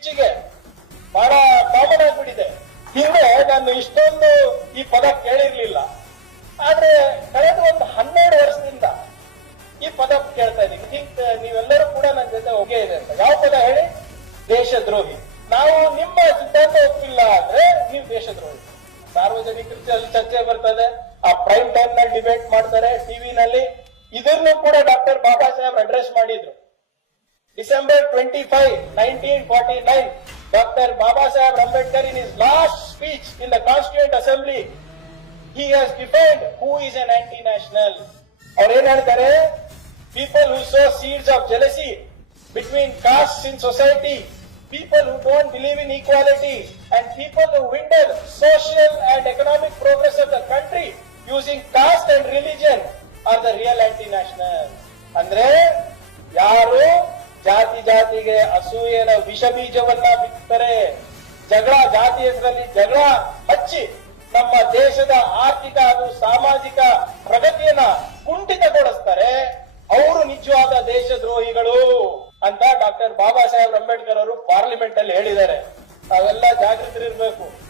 ಈಚೆಗೆ ಬಹಳ ಕಾಮನ್ ಆಗ್ಬಿಟ್ಟಿದೆ ಹಿಂದೆ ನಾನು ಇಷ್ಟೊಂದು ಈ ಪದ ಕೇಳಿರ್ಲಿಲ್ಲ. ಆದ್ರೆ ಕಳೆದ ಒಂದು ಹನ್ನೆರಡು ವರ್ಷದಿಂದ ಈ ಪದ ಕೇಳ್ತಾ ಇದ್ದೀನಿ. ನೀವೆಲ್ಲರೂ ಕೂಡ ನನ್ನ ಜೊತೆ ಹೋಗೇ ಇದೆ ಅಂತ. ಯಾವ ಪದ ಹೇಳಿ? ದೇಶದ್ರೋಹಿ. ನಾವು ನಿಮ್ಮ ಸಿದ್ಧಾಂತ ಒಪ್ಪಿಲ್ಲ ಅಂದ್ರೆ ನೀವು ದೇಶದ್ರೋಹಿ. ಸಾರ್ವಜನಿಕರಲ್ಲಿ ಚರ್ಚೆ ಬರ್ತದೆ. ಆ ಪ್ರೈಮ್ ಟೈಮ್ನಲ್ಲಿ ಡಿಬೇಟ್ ಮಾಡ್ತಾರೆ ಟಿವಿನಲ್ಲಿ ಇದನ್ನು ಕೂಡ doctor Baba December twenty five nineteen forty nine doctor Baba Saheb Ambedkar in his last speech in the constituent assembly he has defined who is an anti-national. ಅವ್ರು ಏನ್ ಹೇಳ್ತಾರೆ people who sow seeds of jealousy between caste in society people who don't believe in equality and people who hinder social and economic progress of the country using caste and religion are the real anti national ಅಂದ್ರೆ ಯಾರು ಜಾತಿ ಜಾತಿಗೆ ಅಸೂಯೆನ ವಿಷ ಬೀಜವನ್ನ ಬಿತ್ತಾರೆ ಜಗಳ ಜಾತಿ ಹೆಸರಲ್ಲಿ ಜಗಳ ಹಚ್ಚಿ ನಮ್ಮ ದೇಶದ ಆರ್ಥಿಕ ಹಾಗೂ ಸಾಮಾಜಿಕ ಪ್ರಗತಿಯನ್ನ ಕುಂಠಿತಗೊಳಿಸ್ತಾರೆ. ಅವರು ನಿಜವಾದ ದೇಶದ್ರೋಹಿಗಳು ಅಂತ ಡಾಕ್ಟರ್ ಬಾಬಾ ಸಾಹೇಬ್ ಅಂಬೇಡ್ಕರ್ ಅವರು ಪಾರ್ಲಿಮೆಂಟ್ ಅಲ್ಲಿ ಹೇಳಿದ್ದಾರೆ. ನಾವೆಲ್ಲ ಜಾಗೃತರಿರ್ಬೇಕು.